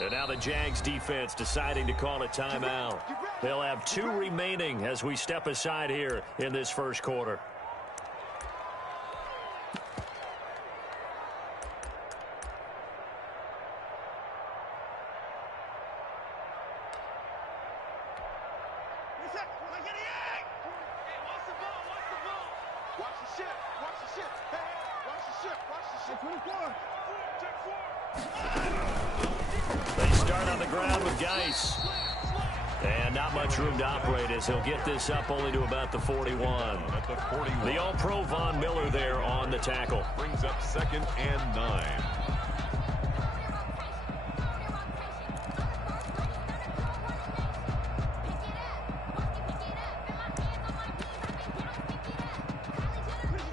And now the Jags defense deciding to call a timeout. They'll have 2 remaining as we step aside here in this first quarter. They start on the ground with Geis. And not much room to operate as he'll get this up only to about the 41. The All-Pro Von Miller there on the tackle. Brings up 2nd and 9.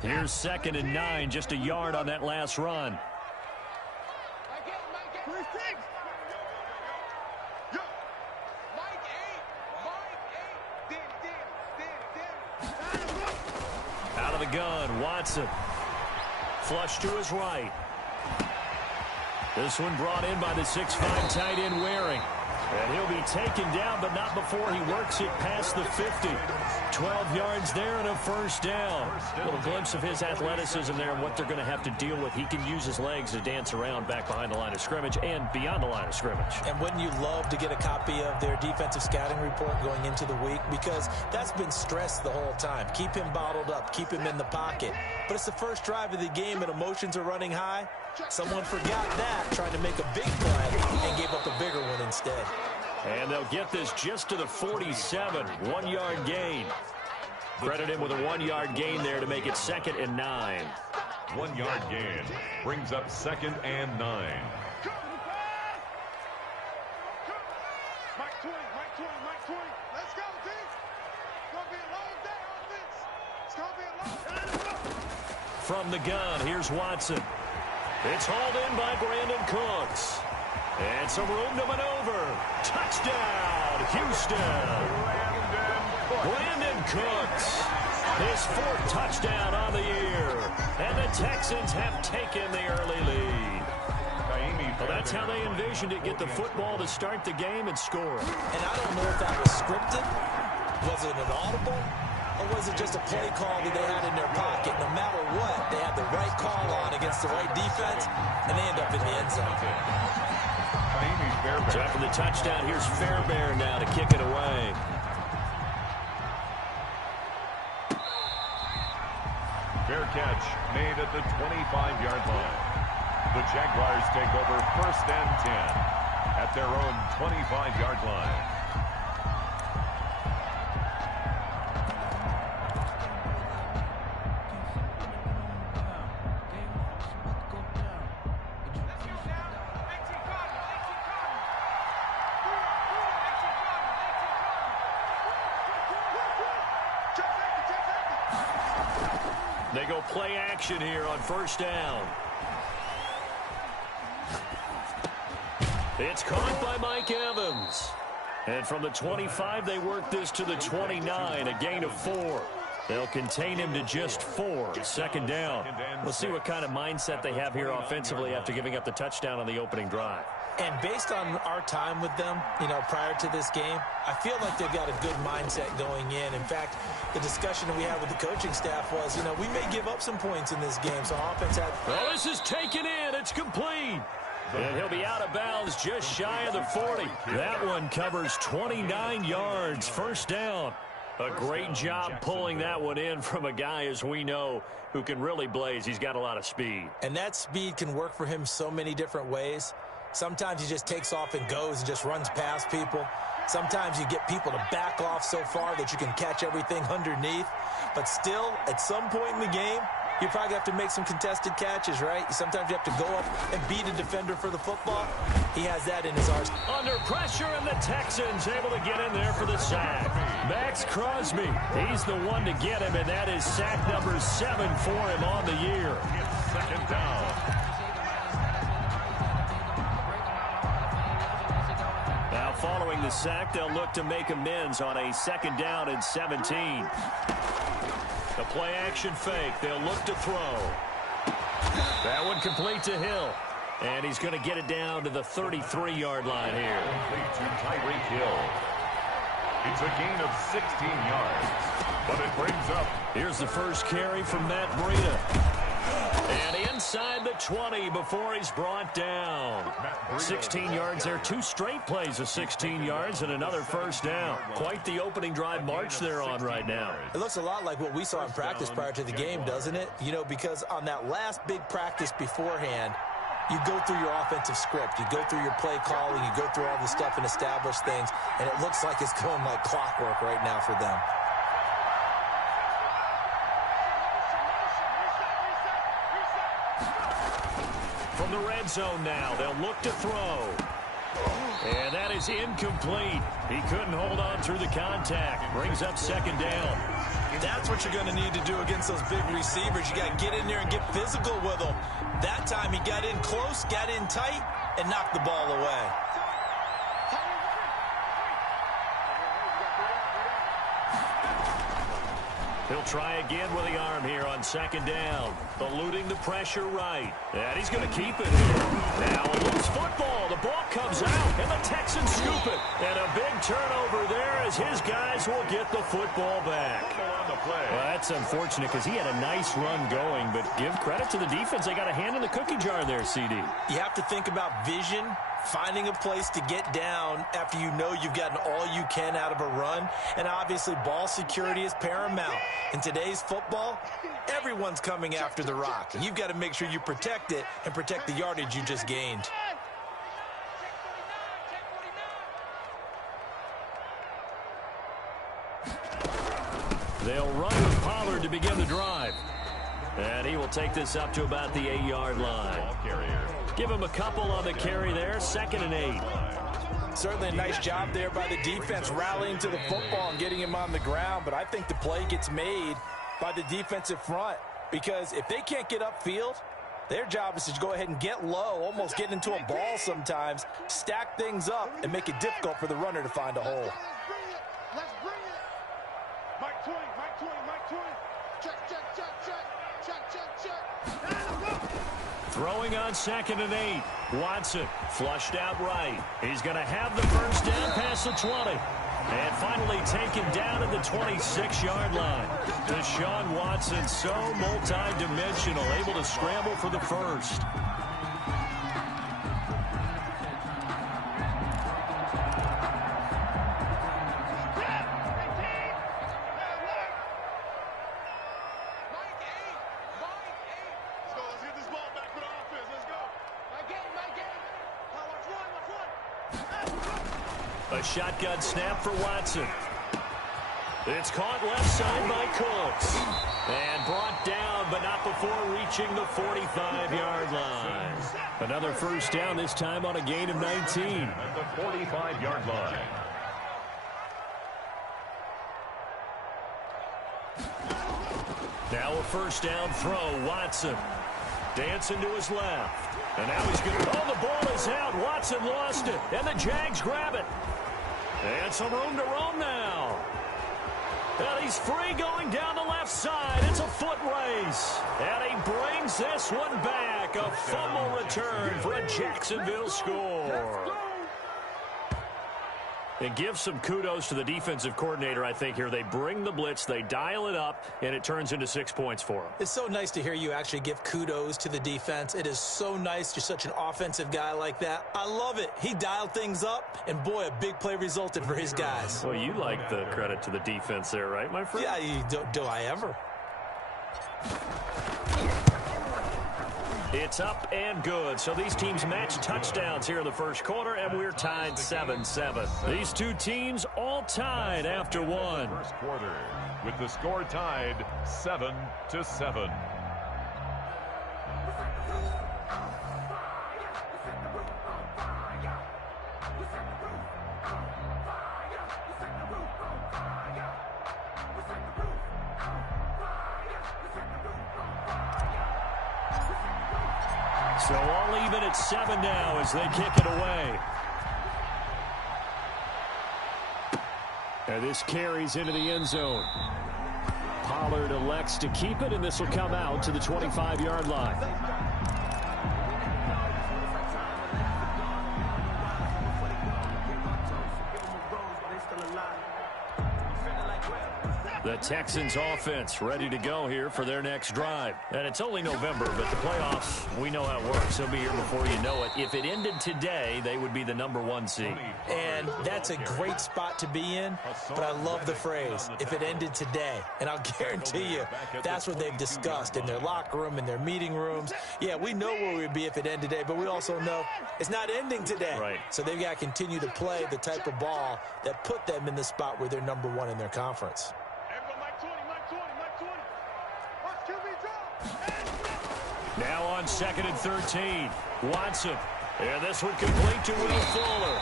Here's 2nd and 9, just a yard on that last run. Out of the gun, Watson. Flush to his right. This one brought in by the 6'5" tight end Waring. And he'll be taken down, but not before he works it past the 50. 12 yards there and a first down. A little glimpse of his athleticism there and what they're going to have to deal with. He can use his legs to dance around back behind the line of scrimmage and beyond the line of scrimmage. And wouldn't you love to get a copy of their defensive scouting report going into the week? Because that's been stressed the whole time. Keep him bottled up. Keep him in the pocket. But it's the first drive of the game and emotions are running high. Someone forgot that, trying to make a big play and gave up a bigger one instead. And they'll get this just to the 47, 1-yard gain. Credit him with a 1-yard gain there to make it 2nd and 9. 1-yard gain brings up 2nd and 9. From the gun, here's Watson. It's hauled in by Brandon Cooks. And some room to maneuver. Touchdown, Houston. Brandon Cooks. His 4th touchdown on the year. And the Texans have taken the early lead. Well, that's how they envisioned it. Get the football to start the game and score. And I don't know if that was scripted. Was it an audible? Or was it just a play call that they had in their pocket? No matter what, they had the right call on against the right defense, and they end up in the end zone. So after the touchdown, here's Fairbairn now to kick it away. Fair catch made at the 25-yard line. The Jaguars take over 1st and 10 at their own 25-yard line. They go play action here on 1st down. It's caught by Mike Evans. And from the 25, they work this to the 29, a gain of 4. They'll contain him to just 4, 2nd down. We'll see what kind of mindset they have here offensively after giving up the touchdown on the opening drive. And based on our time with them, prior to this game, I feel like they've got a good mindset going in. In fact, the discussion that we had with the coaching staff was, we may give up some points in this game. So offense had... Well, this is taken in. It's complete. And he'll be out of bounds just shy of the 40. That one covers 29 yards. 1st down. A great job pulling that one in from a guy, as we know, who can really blaze. He's got a lot of speed. And that speed can work for him so many different ways. Sometimes he just takes off and goes and just runs past people. Sometimes you get people to back off so far that you can catch everything underneath. But still, at some point in the game, you probably have to make some contested catches, right? Sometimes you have to go up and beat a defender for the football. He has that in his arsenal. Under pressure, and the Texans able to get in there for the sack. Max Crosby, he's the one to get him, and that is sack number 7 for him on the year. 2nd down. Now following the sack, they'll look to make amends on a 2nd down and 17. The play action fake. They'll look to throw. That one complete to Hill. And he's going to get it down to the 33-yard line here. Complete to Tyreek Hill. It's a gain of 16 yards, but it brings up. Here's the first carry from Matt Breida. And inside the 20 before he's brought down. 16 yards there. 2 straight plays of 16 yards and another first down. Quite the opening drive march they're on right now. It looks a lot like what we saw in practice prior to the game, doesn't it? You know, because on that last big practice beforehand, you go through your offensive script. You go through your play calling. You go through all this stuff and establish things. And it looks like it's going like clockwork right now for them. From the red zone now, they'll look to throw. And that is incomplete. He couldn't hold on through the contact. Brings up second down. That's what you're going to need to do against those big receivers. You got to get in there and get physical with them. That time he got in close, got in tight, and knocked the ball away. He'll try again with the arm here on second down. Eluding the pressure right. And he's going to keep it here. Now a loose football. The ball comes out, and the Texans scoop it. And a big turnover there as his guys will get the football back. Well, that's unfortunate because he had a nice run going, but give credit to the defense. They got a hand in the cookie jar there, CD. You have to think about vision, finding a place to get down after you know you've gotten all you can out of a run. And obviously ball security is paramount. In today's football, everyone's coming after the rock. And you've got to make sure you protect it and protect the yardage you just gained. They'll run with Pollard to begin the drive. And he will take this up to about the 8-yard line. Give him a couple on the carry there. 2nd and 8. Certainly a nice job there by the defense rallying to the football and getting him on the ground. But I think the play gets made by the defensive front. Because if they can't get upfield, their job is to go ahead and get low, almost get into a ball sometimes, stack things up, and make it difficult for the runner to find a hole. Let's bring it. Mike 20, Mike 20, Mike 20. Check, check, check, check. Check, check, check. Throwing on 2nd and 8. Watson flushed out right. He's going to have the first down past the 20. And finally taken down at the 26-yard line. Deshaun Watson, so multi-dimensional, able to scramble for the first. A shotgun snap for Watson. It's caught left side by Cooks. And brought down, but not before reaching the 45-yard line. Another first down, this time on a gain of 19. At the 45-yard line. Now a first down throw, Watson. Dancing to his left. And now he's going to... Oh, the ball is out. Watson lost it. And the Jags grab it. And some room to roam now. And he's free going down the left side. It's a foot race. And he brings this one back. A fumble return for a Jacksonville score. And give some kudos to the defensive coordinator, I think, here. They bring the blitz, they dial it up, and it turns into 6 points for them. It's so nice to hear you actually give kudos to the defense. It is so nice. You're such an offensive guy like that. I love it. He dialed things up, and boy, a big play resulted for his guys. Well, you like the credit to the defense there, right, my friend? Yeah, do I ever? It's up and good. So these teams match touchdowns here in the first quarter, and we're tied 7-7. These two teams all tied after one. First quarter with the score tied 7-7. So all even at 7 now as they kick it away. And this carries into the end zone. Pollard elects to keep it, and this will come out to the 25-yard line. The Texans offense ready to go here for their next drive. And it's only November, but the playoffs, we know how it works. They'll be here before you know it. If it ended today, they would be the #1 seed. And that's a great spot to be in, but I love the phrase, if it ended today. And I'll guarantee you, that's what they've discussed in their locker room, in their meeting rooms. Yeah, we know where we'd be if it ended today, but we also know it's not ending today. Right. So they've got to continue to play the type of ball that put them in the spot where they're #1 in their conference. Now on 2nd and 13. Watson. And this one complete to Will Fuller.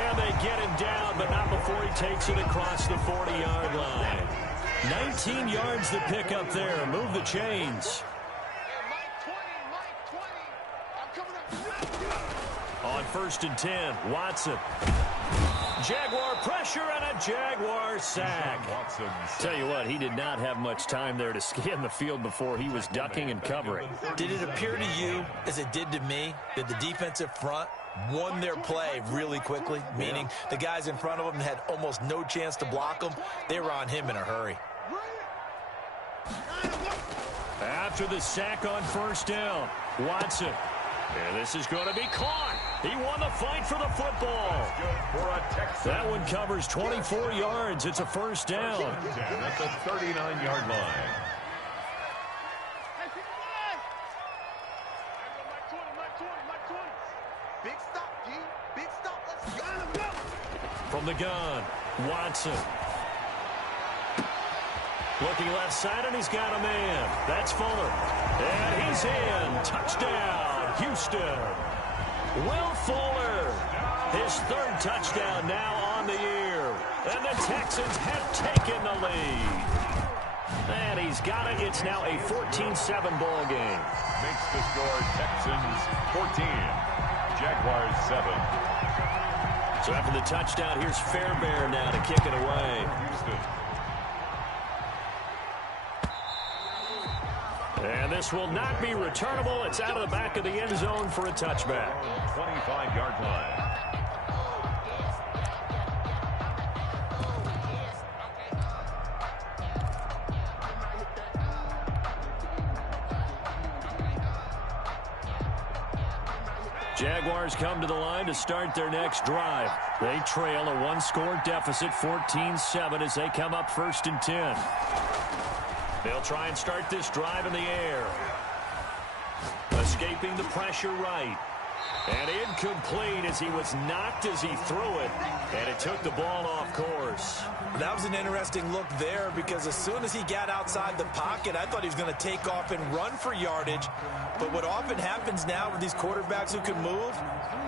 And they get him down, but not before he takes it across the 40-yard line. 19 yards to pick up there. Move the chains. On 1st and 10, Watson. Jaguar pressure and a Jaguar sack. Tell you what, he did not have much time there to scan the field before he was ducking and covering. Did it appear to you, as it did to me, that the defensive front won their play really quickly? Meaning the guys in front of them had almost no chance to block them. They were on him in a hurry. After the sack on 1st down, Watson. And this is going to be caught. He won the fight for the football. That one covers 24 yards. It's a 1st down. At the 39-yard line. Big stop, G. Big stop. Let's go. From the gun, Watson. Looking left side, and he's got a man. That's Fuller. And he's in. Touchdown, Houston. Will Fuller, his 3rd touchdown now on the year. And the Texans have taken the lead. And he's got it. It's now a 14-7 ball game. Makes the score Texans 14, Jaguars 7. So after the touchdown, here's Fairbairn now to kick it away. Houston. And this will not be returnable. It's out of the back of the end zone for a touchback. 25-yard line. Jaguars come to the line to start their next drive. They trail a 1-score deficit, 14-7, as they come up 1st and 10. They'll try and start this drive in the air. Escaping the pressure right. And incomplete as he was knocked as he threw it. And it took the ball off course. That was an interesting look there because as soon as he got outside the pocket, I thought he was going to take off and run for yardage. But what often happens now with these quarterbacks who can move,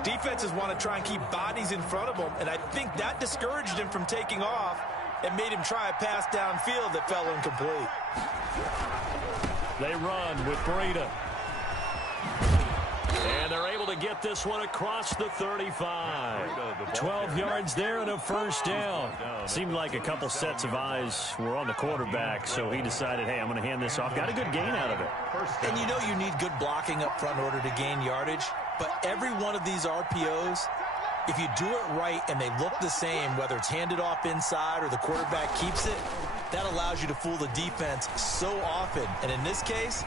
defenses want to try and keep bodies in front of them. And I think that discouraged him from taking off and made him try a pass downfield that fell incomplete. They run with Breida. And they're able to get this one across the 35. 12 yards there and a 1st down. Seemed like a couple sets of eyes were on the quarterback, so he decided, hey, I'm going to hand this off. Got a good gain out of it. And you know you need good blocking up front in order to gain yardage, but every one of these RPOs, if you do it right and they look the same, whether it's handed off inside or the quarterback keeps it, that allows you to fool the defense so often. And in this case,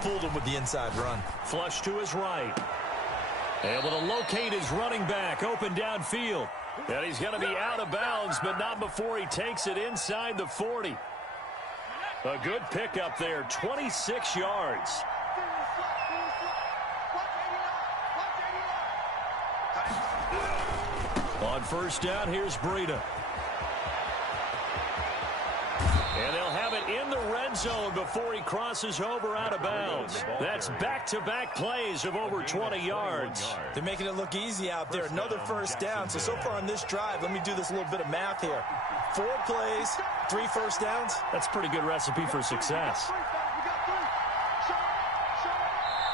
fooled him with the inside run. Flush to his right. Able to locate his running back open downfield. And he's going to be out of bounds, but not before he takes it inside the 40. A good pickup there, 26 yards. On 1st down, here's Breida. And they'll have it in the red zone before he crosses over out of bounds. That's back-to-back plays of over 20 yards. They're making it look easy out there. Another 1st down. So far on this drive, let me do this little bit of math here. 4 plays, 3 1st downs. That's a pretty good recipe for success.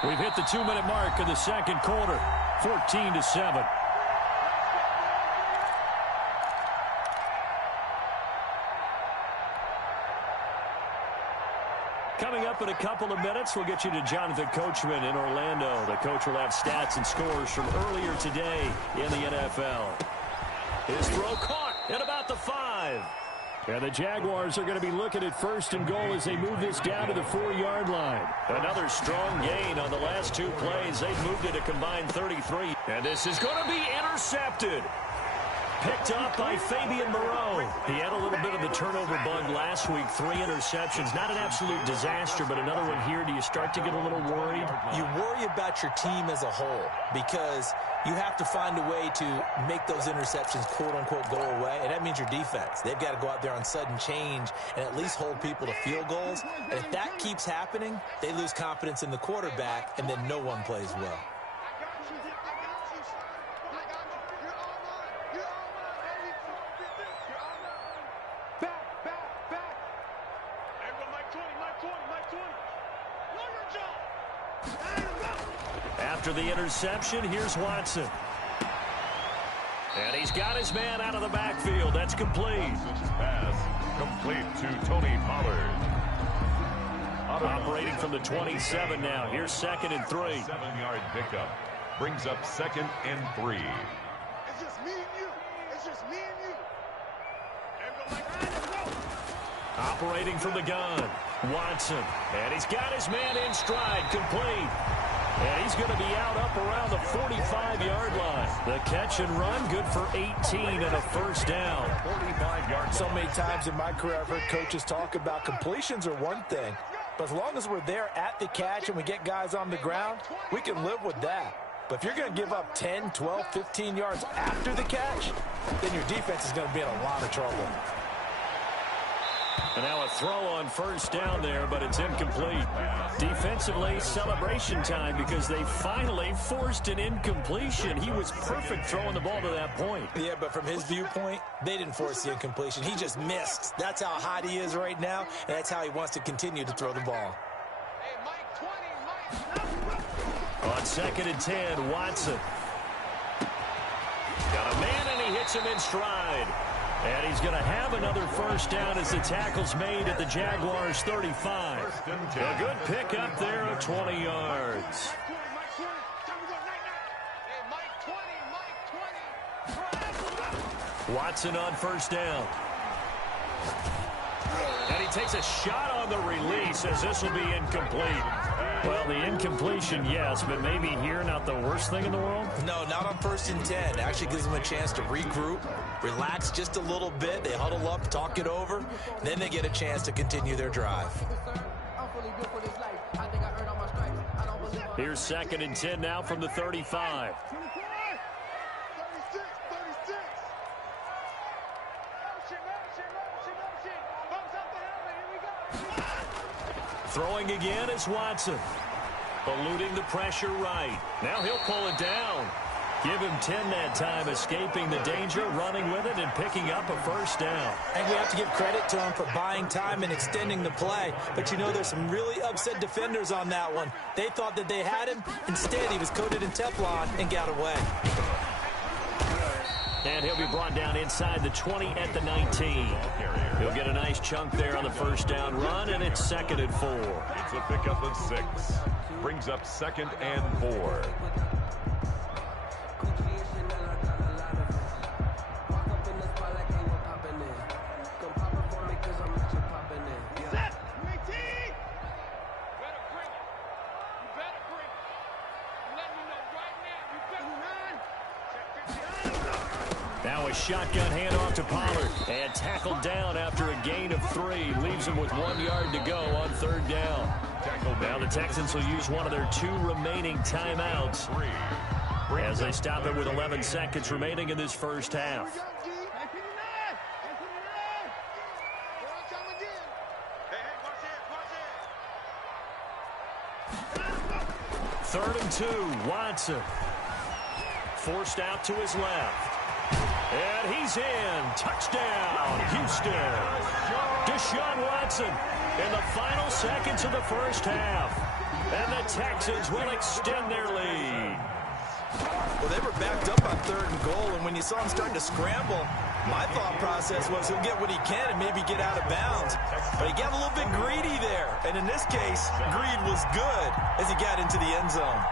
We've hit the 2-minute mark of the 2nd quarter, 14-7. Coming up in a couple of minutes, we'll get you to Jonathan Coachman in Orlando. The coach will have stats and scores from earlier today in the NFL. His throw caught at about the 5. And the Jaguars are going to be looking at 1st and goal as they move this down to the 4-yard line. Another strong gain on the last 2 plays. They've moved it a combined 33. And this is going to be intercepted. Picked up by Fabian Moreau. He had a little bit of the turnover bug last week. 3 interceptions. Not an absolute disaster, but another one here. Do you start to get a little worried? You worry about your team as a whole because you have to find a way to make those interceptions, quote-unquote, go away, and that means your defense. They've got to go out there on sudden change and at least hold people to field goals. And if that keeps happening, they lose confidence in the quarterback, and then no one plays well. After the interception, here's Watson. And he's got his man out of the backfield. That's complete. Pass complete to Tony Pollard. Operating from the 27 now. Here's 2nd and 3. 7-yard pickup. Brings up 2nd and 3. It's just me and you. It's just me and you. Operating from the gun. Watson. And he's got his man in stride. Complete. And he's going to be out up around the 45-yard line. The catch and run, good for 18 and a 1st down. 45-yard. So many times in my career I've heard coaches talk about completions are one thing, but as long as we're there at the catch and we get guys on the ground, we can live with that. But if you're going to give up 10, 12, 15 yards after the catch, then your defense is going to be in a lot of trouble. And now a throw on 1st down there, but it's incomplete. Defensively, celebration time because they finally forced an incompletion. He was perfect throwing the ball to that point. Yeah, but from his viewpoint, they didn't force the incompletion. He just missed. That's how hot he is right now, and that's how he wants to continue to throw the ball. On 2nd and 10, Watson. Got a man, and he hits him in stride. And he's going to have another 1st down as the tackle's made at the Jaguars' 35. A good pickup there of 20 yards. Watson on 1st down. And he takes a shot on the release as this will be incomplete. Well, the incompletion, yes, but maybe here not the worst thing in the world? No, not on 1st and 10. It actually gives them a chance to regroup, relax just a little bit. They huddle up, talk it over, then they get a chance to continue their drive. Here's 2nd and 10 now from the 35. Throwing again is Watson. Eluding the pressure right. Now he'll pull it down. Give him 10 that time, escaping the danger, running with it, and picking up a 1st down. And we have to give credit to him for buying time and extending the play. But, you know, there's some really upset defenders on that one. They thought that they had him. Instead, he was coated in Teflon and got away. And he'll be brought down inside the 20 at the 19. He'll get a nice chunk there on the 1st down run, and it's 2nd and 4. It's a pickup of 6. Brings up 2nd and 4. Now a shotgun handoff to Pollard. And tackled down after a gain of 3. Leaves him with 1 yard to go on 3rd down. Now the Texans will use one of their 2 remaining timeouts as they stop it with 11 seconds remaining in this 1st half. 3rd and 2, Watson. Forced out to his left. And he's in. Touchdown, Houston. Deshaun Watson in the final seconds of the 1st half. And the Texans will extend their lead. Well, they were backed up on 3rd and goal, and when you saw him starting to scramble, my thought process was he'll get what he can and maybe get out of bounds. But he got a little bit greedy there. And in this case, greed was good as he got into the end zone.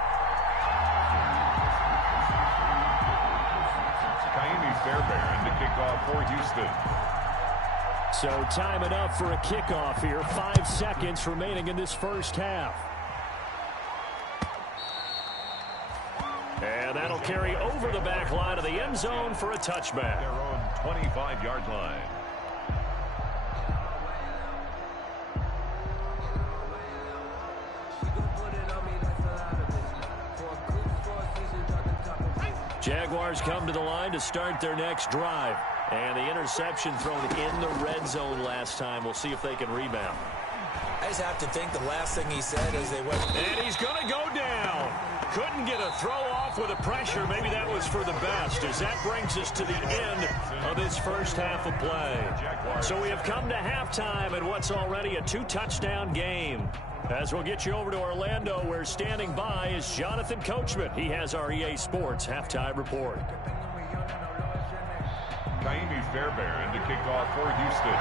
Fairbairn to kick off for Houston. So time enough for a kickoff here. 5 seconds remaining in this first half. And that'll carry over the back line of the end zone for a touchback. Their own 25-yard line. Jaguars come to the line to start their next drive. And the interception thrown in the red zone last time. We'll see if they can rebound. I just have to think the last thing he said as they went. And he's going to go down. Couldn't get a throw off with the pressure. Maybe that was for the best, as that brings us to the end of this first half of play. So we have come to halftime in what's already a 2-touchdown game. As we'll get you over to Orlando, where standing by is Jonathan Coachman. He has our EA Sports halftime report. Kaimi Fairbairn to kick off for Houston.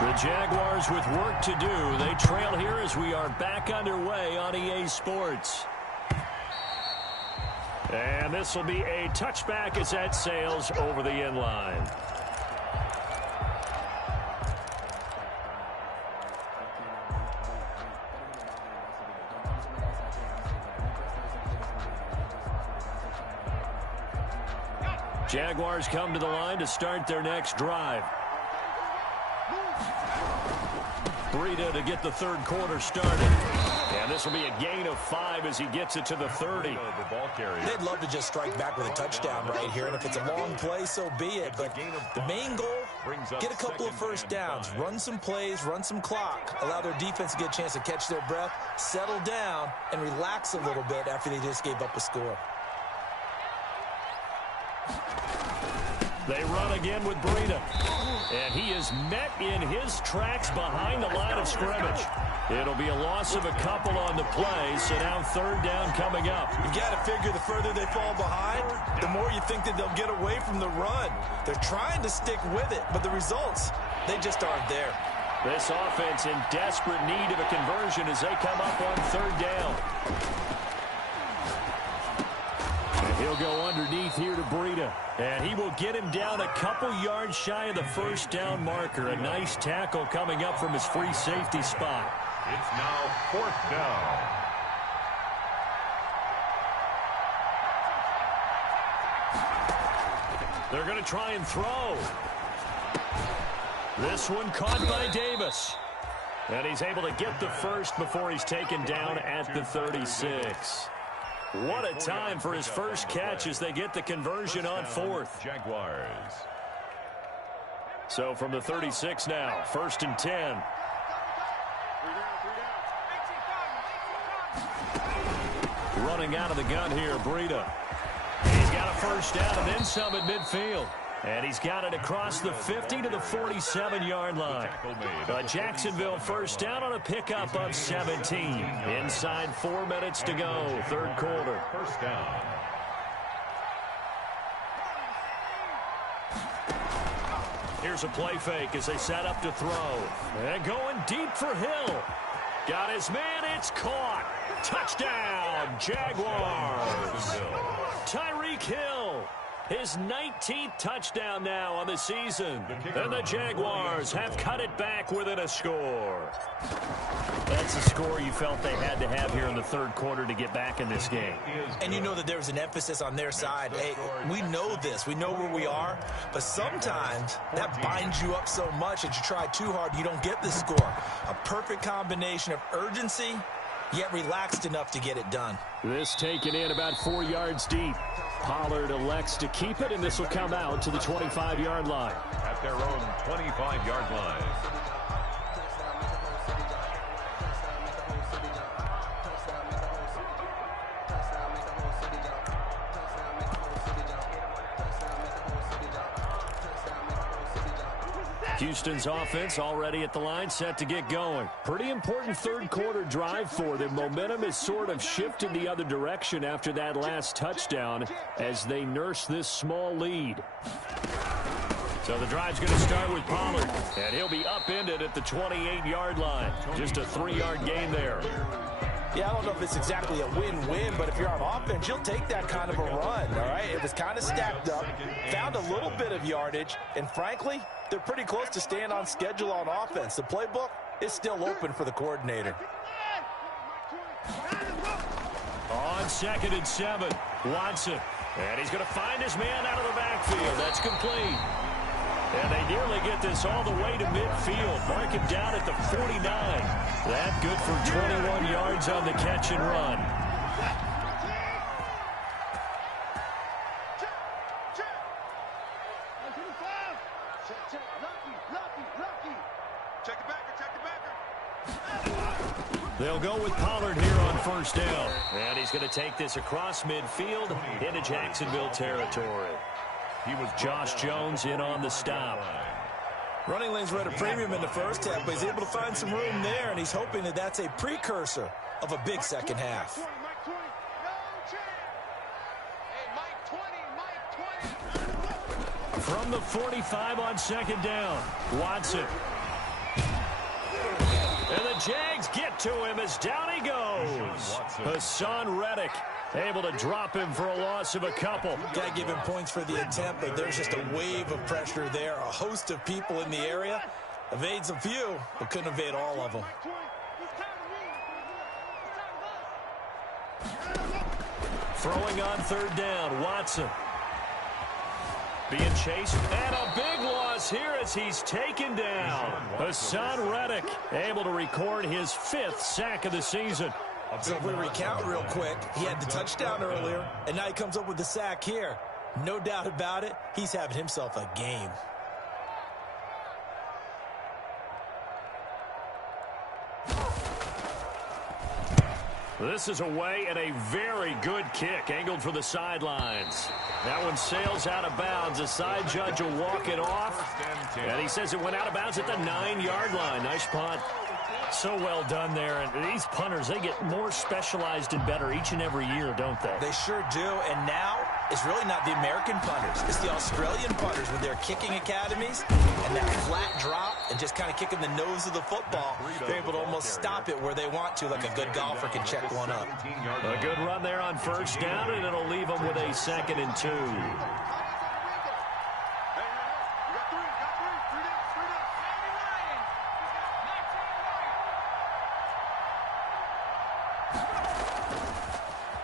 The Jaguars with work to do. They trail here as we are back underway on EA Sports. And this will be a touchback as that sails over the end line. Jaguars come to the line to start their next drive. Breida to get the third quarter started. And this will be a gain of 5 as he gets it to the 30. They'd love to just strike back with a touchdown right here. And if it's a long play, so be it. But the main goal, get a couple of first downs. Run some plays, run some clock. Allow their defense to get a chance to catch their breath, settle down, and relax a little bit after they just gave up a score. They run again with Breida. And he is met in his tracks behind the line of scrimmage. It'll be a loss of a couple on the play, so now third down coming up. You got to figure the further they fall behind, the more you think that they'll get away from the run. They're trying to stick with it, but the results, they just aren't there. This offense in desperate need of a conversion as they come up on third down. And he'll go underneath here to Breida. And he will get him down a couple yards shy of the first down marker. A nice tackle coming up from his free safety spot. It's now fourth down. They're going to try and throw. This one caught by Davis. And he's able to get the first before he's taken down at the 36. What a time for his first catch as they get the conversion on fourth. Jaguars. So from the 36 now, 1st and 10. Running out of the gun here, Breida. He's got a first down and then some at midfield. And he's got it across the 50 to the 47-yard line. But Jacksonville first down on a pickup of 17. Inside 4 minutes to go, third quarter. First down. Here's a play fake as they set up to throw. And going deep for Hill. Got his man, it's caught. Touchdown, Jaguars. Tyreek Hill. His 19th touchdown now on the season. And the Jaguars have cut it back within a score. That's the score you felt they had to have here in the third quarter to get back in this game. And you know that there was an emphasis on their side. Hey, we know this. We know where we are. But sometimes that binds you up so much that you try too hard, you don't get the score. A perfect combination of urgency, yet relaxed enough to get it done. This taken in about 4 yards deep. Pollard elects to keep it, and this will come out to the 25-yard line. At their own 25-yard line. Houston's offense already at the line, set to get going. Pretty important third quarter drive for them. Momentum has sort of shifted the other direction after that last touchdown as they nurse this small lead. So the drive's going to start with Pollard, and he'll be upended at the 28-yard line. Just a 3-yard gain there. Yeah, I don't know if it's exactly a win-win, but if you're on offense, you'll take that kind of a run, all right? It was kind of stacked up, found a little bit of yardage, and frankly, they're pretty close to staying on schedule on offense. The playbook is still open for the coordinator. On 2nd and 7, Watson. And he's going to find his man out of the backfield. That's complete. And they nearly get this all the way to midfield. Mark him down at the 49. That good for 21 yards on the catch and run. They'll go with Pollard here on 1st down. And he's going to take this across midfield into Jacksonville territory. He was Josh Jones in on the stop. Running lanes were at a premium in the first half, but he's able to find some room there, and he's hoping that that's a precursor of a big second half. From the 45 on 2nd down, Watson. And the Jags get to him as down he goes. Hassan Reddick able to drop him for a loss of a couple. Got to give him points for the attempt, but there's just a wave of pressure there. A host of people in the area. Evades a few, but couldn't evade all of them. Throwing on 3rd down, Watson. Being chased, and a big loss here as he's taken down. Hassan Reddick able to record his 5th sack of the season. So if we recount real quick, he had the touchdown earlier, and now he comes up with the sack here. No doubt about it, he's having himself a game. This is away and a very good kick, angled for the sidelines. That one sails out of bounds. A side judge will walk it off. And he says it went out of bounds at the 9-yard line. Nice punt. So well done there. And these punters, they get more specialized and better each and every year, don't they? They sure do. And now it's really not the American punters. It's the Australian punters with their kicking academies and that flat drop and just kind of kicking the nose of the football. They're able to almost stop it where they want to, like a good golfer can check one up. A good run there on 1st down, and it'll leave them with a 2nd and 2.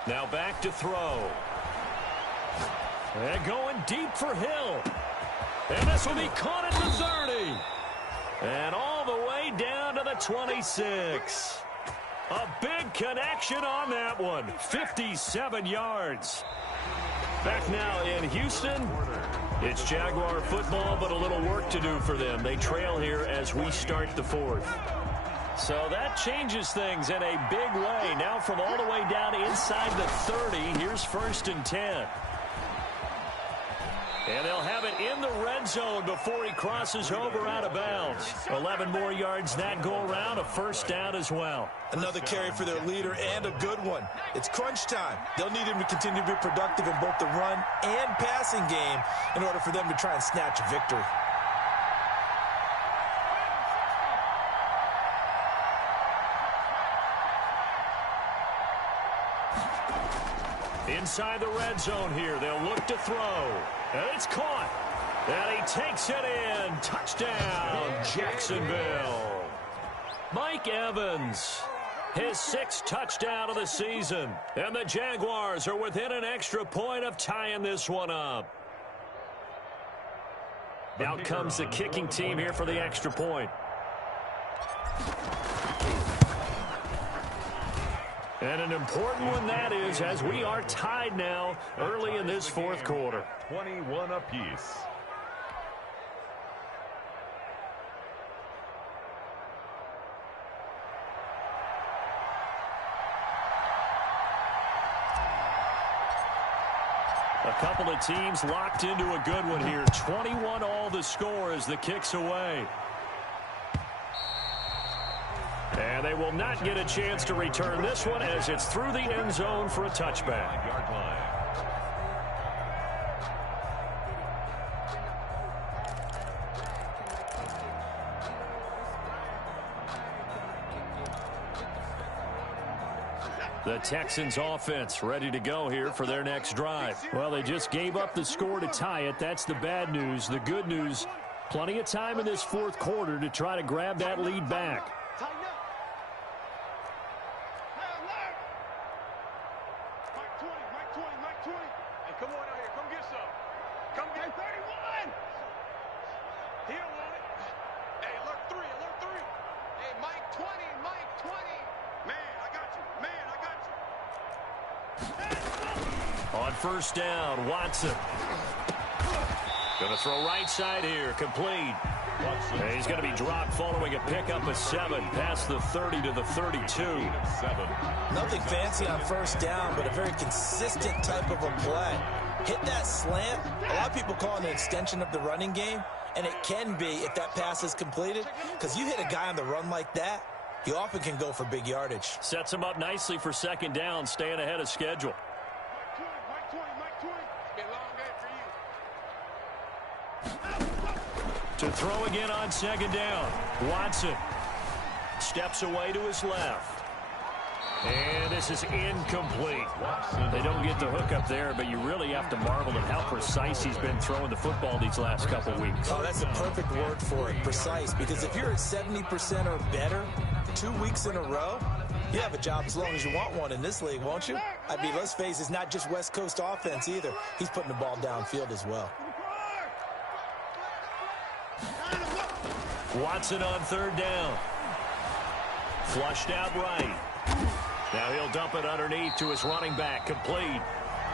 Now back to throw. And going deep for Hill. And this will be caught at the 30. And all the way down to the 26. A big connection on that one. 57 yards. Back now in Houston. It's Jaguar football, but a little work to do for them. They trail here as we start the 4th. So that changes things in a big way. Now from all the way down inside the 30, here's 1st and 10. And they'll have it in the red zone before he crosses over out of bounds. 11 more yards that go around, a 1st down as well. Another carry for their leader and a good one. It's crunch time. They'll need him to continue to be productive in both the run and passing game in order for them to try and snatch a victory. Inside the red zone here, they'll look to throw. And it's caught. And he takes it in. Touchdown, Jacksonville. Mike Evans, his 6th touchdown of the season. And the Jaguars are within an extra point of tying this one up. Out comes the kicking team here for the extra point. And an important one that is, as we are tied now early in this 4th quarter. 21 apiece. A couple of teams locked into a good one here. 21 all the score as the kick's away. And they will not get a chance to return this one as it's through the end zone for a touchback. The Texans offense ready to go here for their next drive. Well, they just gave up the score to tie it. That's the bad news. The good news, plenty of time in this fourth quarter to try to grab that lead back. Come on out here. Come get some. Come get 31. He don't want it. Hey, alert 3. Alert 3. Hey, Mike 20. Mike 20. Man, I got you. Man, I got you. On first down, Watson. Going to throw right side here. Complete. And he's going to be dropped following a pickup of 7 past the 30 to the 32. Nothing fancy on first down, but a very consistent type of a play. Hit that slant. A lot of people call it an extension of the running game, and it can be if that pass is completed, because you hit a guy on the run like that, he often can go for big yardage. Sets him up nicely for second down, staying ahead of schedule. Mike 20. Mike 20. It's been a long day for you. To throw again on second down. Watson steps away to his left. And this is incomplete. They don't get the hook up there, but you really have to marvel at how precise he's been throwing the football these last couple weeks. Oh, that's the perfect word for it, precise, because if you're at 70% or better 2 weeks in a row, you have a job as long as you want one in this league, won't you? I mean, let's face it, it's not just West Coast offense either. He's putting the ball downfield as well. Watson on third down. Flushed out right. Now he'll dump it underneath to his running back. Complete.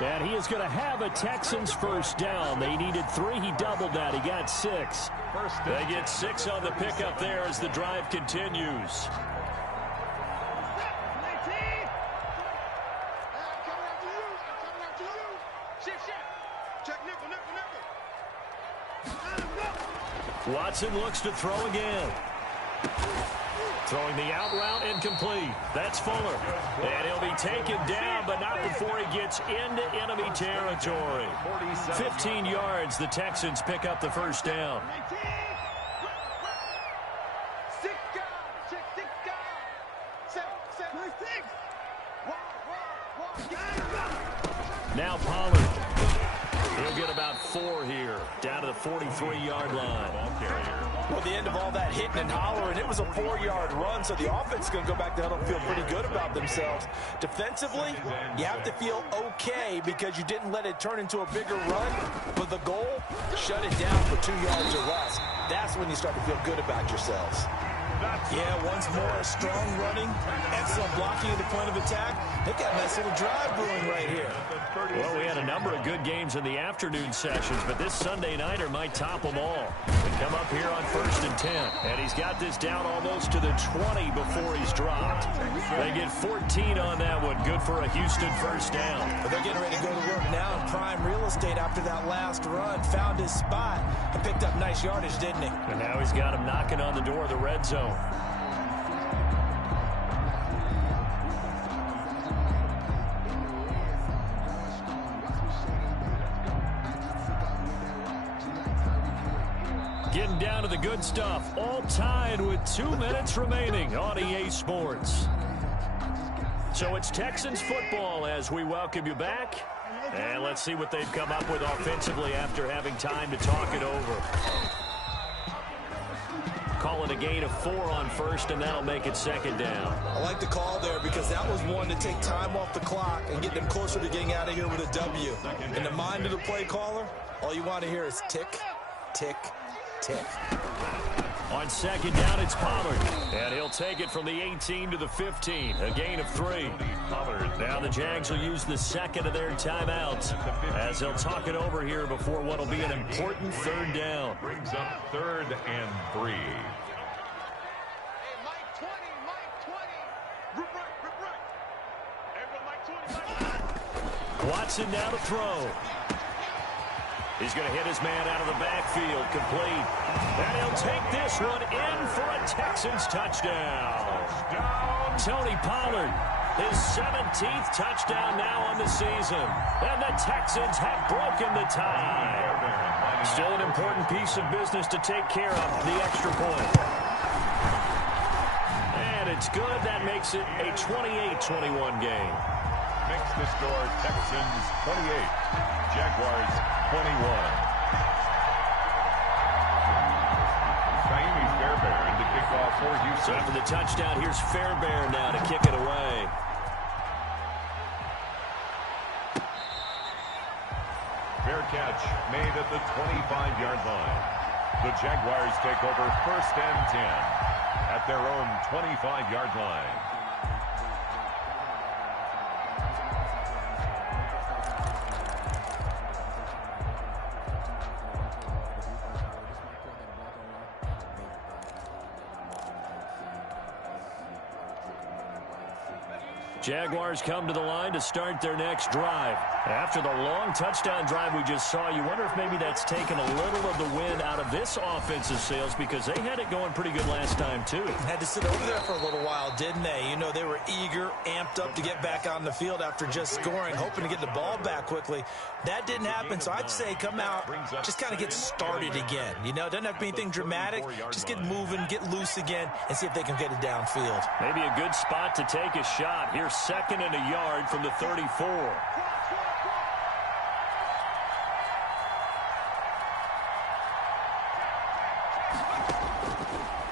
And he is going to have a Texans first down. They needed 3. He doubled that. He got 6. They get 6 on the pickup there as the drive continues. Watson looks to throw again. Throwing the out route incomplete. That's Fuller. And he'll be taken down, but not before he gets into enemy territory. 15 yards, the Texans pick up the first down. Now Pollard. He'll get about 4 here, down to the 43-yard line. Well, the end of all that hitting and hollering, it was a 4-yard run, so the offense is going to go back to huddle and feel pretty good about themselves. Defensively, you have to feel okay because you didn't let it turn into a bigger run, but the goal, shut it down for 2 yards or less. That's when you start to feel good about yourselves. Yeah, once more, strong running, excellent blocking at the point of attack. They got a nice little drive brewing right here. Well, we had a number of good games in the afternoon sessions, but this Sunday nighter might top them all. They come up here on 1st and 10, and he's got this down almost to the 20 before he's dropped. They get 14 on that one. Good for a Houston first down. But they're getting ready to go to work now in prime real estate after that last run. Found his spot and picked up nice yardage, didn't he? And now he's got him knocking on the door of the red zone. Getting down to the good stuff. All tied with 2 minutes remaining on EA Sports. So it's Texans football as we welcome you back. And let's see what they've come up with offensively after having time to talk it over. Call it a gain of 4 on first, and that'll make it second down. I like the call there because that was one to take time off the clock and get them closer to getting out of here with a W. In the mind of the play caller, all you want to hear is tick, tick, tick. On second down, it's Pollard. And he'll take it from the 18 to the 15. A gain of 3. Pollard. Now the Jags will use the second of their timeouts as they'll talk it over here before what will be an important third down. Brings up 3rd and 3. Hey, Mike 20. Mike 20. Rip right. Everyone, Mike 20. Watson now to throw. He's going to hit his man out of the backfield, complete. And he'll take this one in for a Texans touchdown. Tony Pollard, his 17th touchdown now on the season. And the Texans have broken the tie. Still an important piece of business to take care of, the extra point. And it's good. That makes it a 28-21 game. Makes the score Texans 28, Jaguars 21. Naimi Fairbairn to kick off for Houston. So after the touchdown, here's Fairbairn now to kick it away. Fair catch made at the 25-yard line. The Jaguars take over 1st and 10 at their own 25-yard line. Jaguars come to the line to start their next drive. After the long touchdown drive we just saw, you wonder if maybe that's taken a little of the wind out of this offensive sails, because they had it going pretty good last time too. Had to sit over there for a little while, didn't they? You know, they were eager, amped up to get back on the field after just scoring, hoping to get the ball back quickly. That didn't happen, so I'd say come out, just kind of get started again. You know, it doesn't have to be anything dramatic. Just get moving, get loose again, and see if they can get it downfield. Maybe a good spot to take a shot. Here's 2nd and a yard from the 34.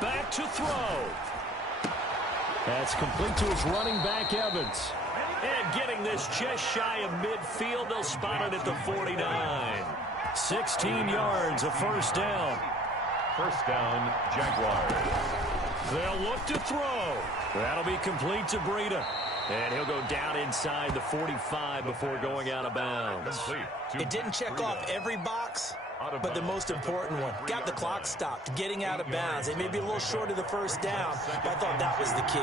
Back to throw. That's complete to his running back, Evans. And getting this just shy of midfield, they'll spot it at the 49. 16 yards, a first down. First down, Jaguars. They'll look to throw. That'll be complete to Breida. And he'll go down inside the 45 before going out of bounds. It didn't check off every box, but the most important one. Got the clock stopped, getting out of bounds. They may be a little short of the first down, but I thought that was the key.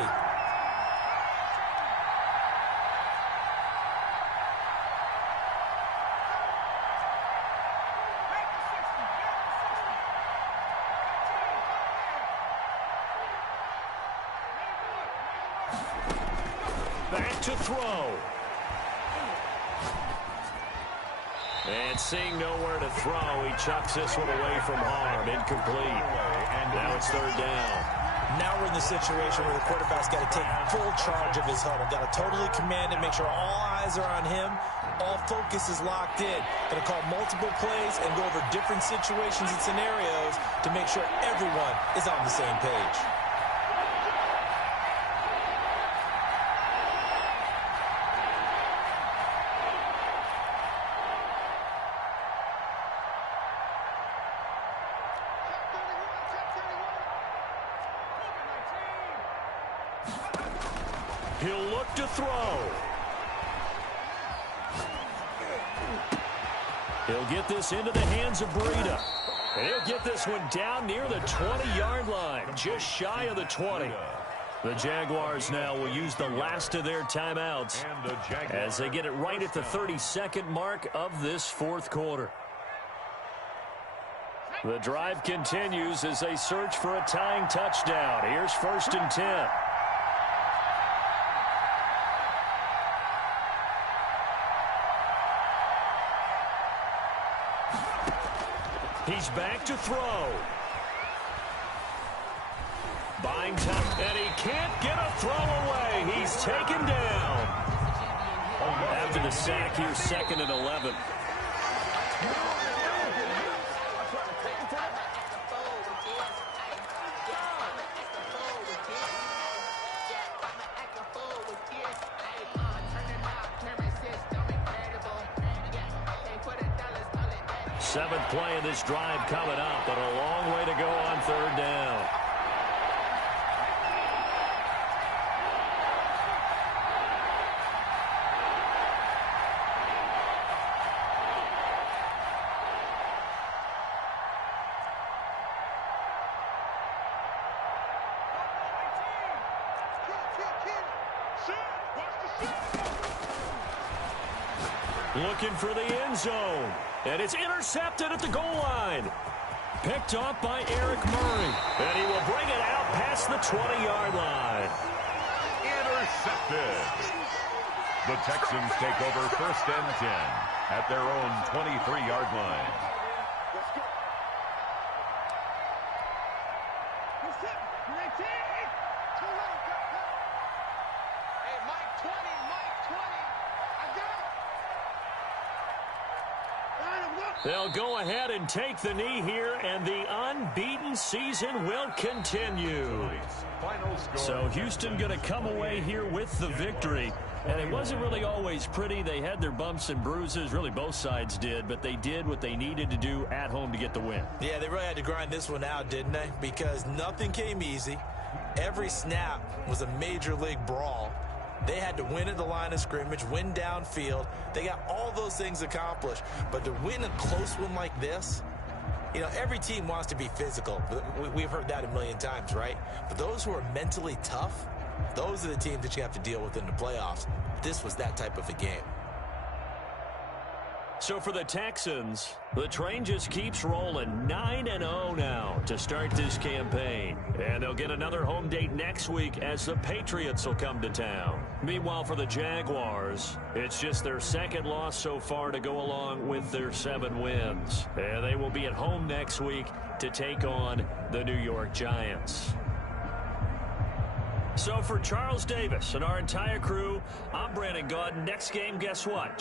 Back to throw. And seeing nowhere to throw, he chucks this one away from harm. Incomplete. And now it's 3rd down. Now we're in the situation where the quarterback's got to take full charge of his huddle. Got to totally command it, make sure all eyes are on him. All focus is locked in. Going to call multiple plays and go over different situations and scenarios to make sure everyone is on the same page. He'll look to throw. He'll get this into the hands of Breida. And he'll get this one down near the 20-yard line, just shy of the 20. The Jaguars now will use the last of their timeouts as they get it right at the 32nd mark of this 4th quarter. The drive continues as they search for a tying touchdown. Here's 1st and 10. He's back to throw. Buying time, and he can't get a throw away. He's taken down. After the sack, here's 2nd and 11. Seventh play of this drive coming up, but a long way to go on 3rd down. Looking for the end zone. And it's intercepted at the goal line. Picked off by Eric Murray. And he will bring it out past the 20-yard line. Intercepted. The Texans take over 1st and 10 at their own 23-yard line. They'll go ahead and take the knee here, and the unbeaten season will continue. So Houston going to come away here with the victory. And it wasn't really always pretty. They had their bumps and bruises. Really, both sides did. But they did what they needed to do at home to get the win. Yeah, they really had to grind this one out, didn't they? Because nothing came easy. Every snap was a major league brawl. They had to win at the line of scrimmage, win downfield. They got all those things accomplished. But to win a close one like this, you know, every team wants to be physical. We've heard that a million times, right? But those who are mentally tough, those are the teams that you have to deal with in the playoffs. This was that type of a game. So for the Texans, the train just keeps rolling. 9-0 now to start this campaign. And they'll get another home date next week as the Patriots will come to town. Meanwhile, for the Jaguars, it's just their second loss so far to go along with their 7 wins. And they will be at home next week to take on the New York Giants. So for Charles Davis and our entire crew, I'm Brandon Gaudin. Next game, guess what?